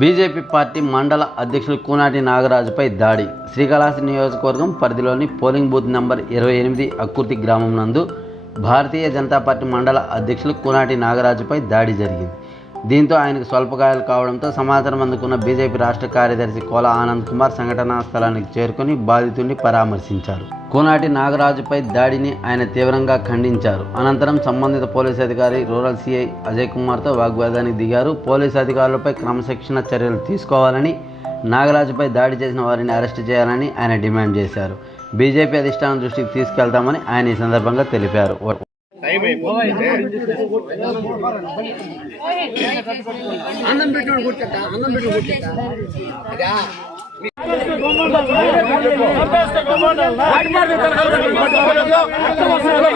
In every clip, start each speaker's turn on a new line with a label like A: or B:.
A: BJP party మండల అధ్యక్షులు కూనాటి నాగరాజుపై దాడి. శ్రీకాళహస్తి నియోజకవర్గం పరిధిలోని పోలింగ్ బూత్ నంబర్ ఇరవై ఎనిమిది అక్కుర్తి గ్రామం నందు భారతీయ జనతా పార్టీ మండల అధ్యక్షులు కూనాటి నాగరాజుపై దాడి జరిగింది. దీంతో ఆయనకు స్వల్పగాయాలు కావడంతో సమాచారం అందుకున్న బీజేపీ రాష్ట్ర కార్యదర్శి కోల ఆనంద్ కుమార్ సంఘటనా స్థలానికి చేరుకొని బాధితుడిని పరామర్శించారు. కోనాటి నాగరాజుపై దాడిని ఆయన తీవ్రంగా ఖండించారు. అనంతరం సంబంధిత పోలీసు అధికారి రూరల్ సిఐ అజయ్ కుమార్తో వాగ్వాదానికి దిగారు. పోలీసు అధికారులపై క్రమశిక్షణ చర్యలు తీసుకోవాలని నాగరాజుపై దాడి చేసిన వారిని అరెస్ట్ చేయాలని ఆయన డిమాండ్ చేశారు. బీజేపీ అధిష్టానం దృష్టికి తీసుకెళ్తామని ఆయన ఈ సందర్భంగా తెలిపారు.
B: అన్నం పెట్టుకోడు కూర్చోట అన్నం పెట్టుకోడు కూర్చోట అదా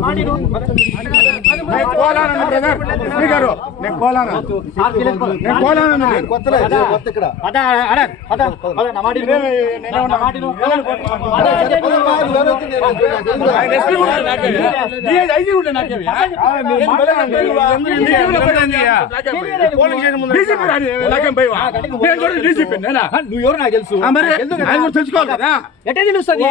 C: ఏం సార్ ఇది? ఏం జరిగింది? ఏం చేశాం? కొట్టప్పుడు మీరు అక్కడ ఇప్పుడు అదే
D: నువ్వు ఎవరు నాకు తెలుసు తెలుసుకోవాలి కదా
C: ఎట్లా తెలుస్తుంది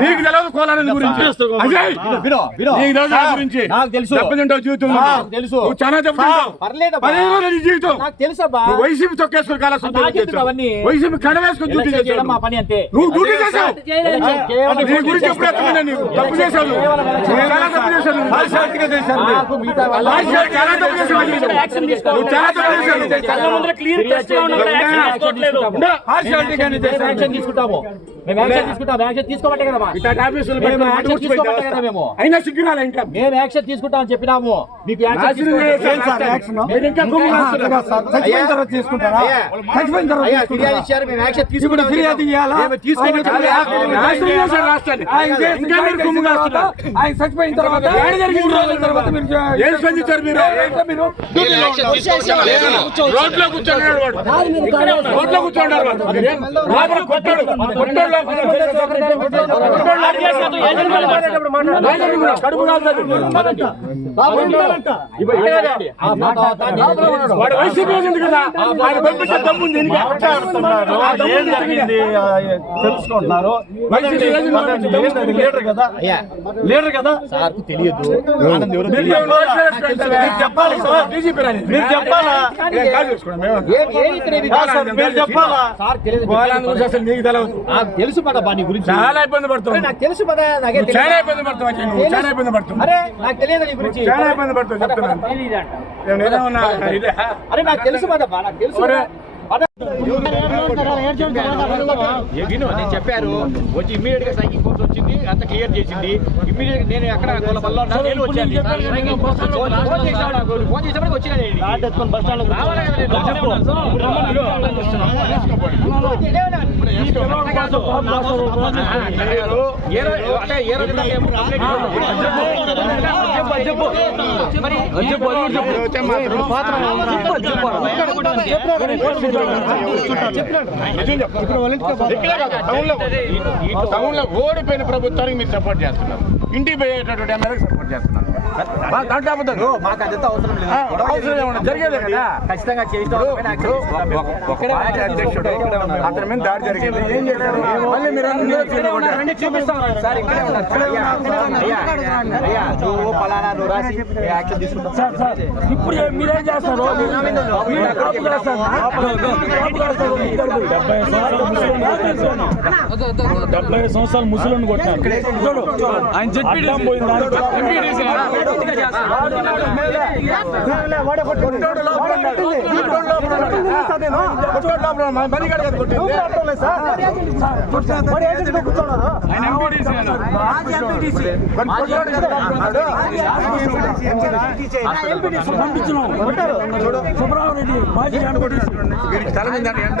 D: నీకు తెలియదు కోలాలని గురించి. గురించి.
B: నాకు తెలుసు.
D: దెబ్బతింటావు జీవితం
B: తెలుసు.
D: నువ్వు చాలా దెబ్బతింటావు. జీవితం.
B: నాకు తెలుసబ్బా.
D: నువ్వు వైసీపీ తొక్కేసుకుని కాల? వైసీపీ కడ వేసుకుని డ్యూటీ
B: చేయడం మా పని అంతే.
D: నువ్వు డ్యూటీ చేసావు నీ గురించి ఎప్పుడు ఎత్తమన్నా నీకు తప్పు. నువ్వు చాలా తప్పు లాస్ట్ చాలా తప్పు నువ్వు చాలా తప్పు చేశావు.
C: కళ్ళ ముందర క్లియర్ టెస్ట్
B: తీసుకుంటాము? మేము యాక్షన్ తీసుకుంటాము యాక్షన్ తీసుకోమంటే కదా మా.
D: ఇట్లాంటి ఆఫీసులు
B: మేము
D: అయినా సిగ్గురాలే ఇంకా.
B: మేము యాక్షన్ చెప్పినాము. మీకు తీసుకుంటాం
D: మీరు గుమ్మ కాస్తున్నారు.
B: ఆయన చచ్చిపోయిన తర్వాత
D: ఏడ జరిగింది మూడు రోజుల తర్వాత మీరు ఏం స్పందించారు మీరు? రోడ్లో కూర్చొని వాడు. రోడ్లో కొట్టాడు.
E: తెలుసుకుంటున్నారు. లీడర్ కదా లీడర్ కదా
B: సార్కు తెలియదు
E: చెప్పాలి సార్. మీరు చెప్పాలా
D: సార్,
E: మీరు చెప్పాలా
B: సార్ తెలియదు
D: అసలు నీకు తెలియదు
B: తెలుసు పద నీ గురించి.
D: చాలా ఇబ్బంది పడుతుంది
B: నాకు తెలుసు పద నాకే
D: నువ్వు చాలా ఇబ్బంది నువ్వు చాలా ఇబ్బంది పడుతావు
B: అరే నాకు తెలియదు నీ గురించి.
D: చాలా ఇబ్బంది పడుతావు చెప్తున్నాను. నేను నేనేమన్నా ఇదే.
B: అరే నాకు తెలుసు పద బా నాకు తెలుసు చెప్పారు వచ్చి ఇమ్మీడియట్గా సైకిల్ ఫోర్స్ వచ్చింది అంత క్లియర్ చేసింది. నేను ఎక్కడ గొల్లపల్లిలో ఉన్నా, నేను వచ్చాను. ఫోన్ నాకు. చేసినప్పుడు. రావాలి అంటే ఏ రోజు మరి
D: టౌన్లో ఓడిపోయిన ప్రభుత్వానికి మీరు సపోర్ట్ చేస్తున్నారు ఇంటికి పోయేటటువంటి ఎమ్మెల్యేకి సపోర్ట్ చేస్తున్నారు మా దాంట్లో అబద్ధం.
B: మాకు అదంతా అవసరం లేదు
D: జరిగేదే కదా
B: ఖచ్చితంగా చేసిన
D: ఒక పార్టీ అధ్యక్షుడు అతని మీద దాడి జరిగింది ఏం చేశారు మళ్ళీ మీరు అందరూ తిరుగుకుంటారు.
B: సార్ ఇక్కడే ఉన్నారు సార్. అయ్యా, అయ్యా, అయ్యా, నువ్వు పలానా నువ్వు రాసి యాక్షన్ తీసుకుంటావు
C: ఇప్పుడు ఏ- మీరేం చేస్తారు మీరు కాపు కాస్తారు. డెబ్బై సంవత్సరాలు ముసలిని కొట్టారు ఆయన చెప్పి పోయింది
B: పూర్తిగా
C: సుబ్రహ్మరెడ్డి మాజీ
D: ఎంత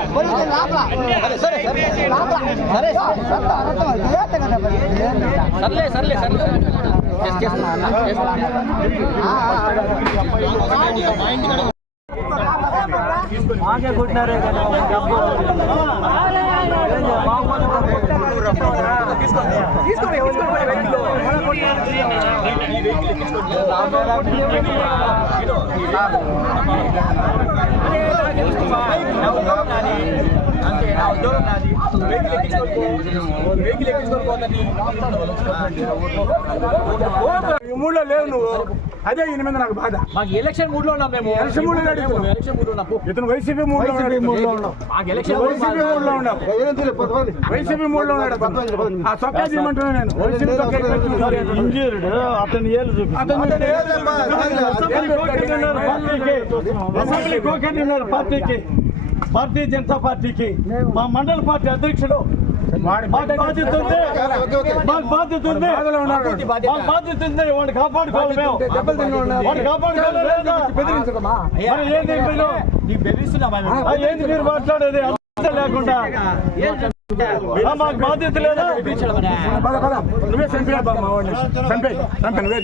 B: ఎప్పుడు వచ్చి కాపాడారు మీరు ఆరు నెలలకు వచ్చే కుక్కలు మెరుగేట లాస్ట్లో వచ్చినప్పుడు సర్లే సర్లే సర్లే
E: ఈ మూడులో లేవు నువ్వు. అదే ఈయన మీద నాకు బాధ.
B: మాకు ఎలక్షన్ మూడ్లో ఉన్నాం మేము.
E: ఎలక్షన్ మూడ్లో ఇతను.
B: ఎలక్షన్ మూడ్లో ఉన్నాం.
E: ఇతను వైసీపీ మూడులో ఉన్నాడు.
B: మాకు ఎలక్షన్
E: వైసీపీ మూడులో ఉన్నాడు. వైసీపీ మూడులో ఉన్నాడు. అతను. ఆ చొక్కా తీయమంటున్నా నేను. వైసీపీ.
C: ఇంజూర్డ్ అతని ఏళ్ళు ఉన్నారు పార్టీకి. భారతీయ జనతా పార్టీకి. మా మండల పార్టీ అధ్యక్షుడు. వాడిని కాపాడుకోవాలి మేము. వాడిని కాపాడుకోవాలి. ఏంది మీరు? ఏంది మీరు మాట్లాడేది? అర్థం లేకుండా. మాకు బాధ్యత లేదా.
E: నువ్వే చంపే చంపే చంపే నువ్వే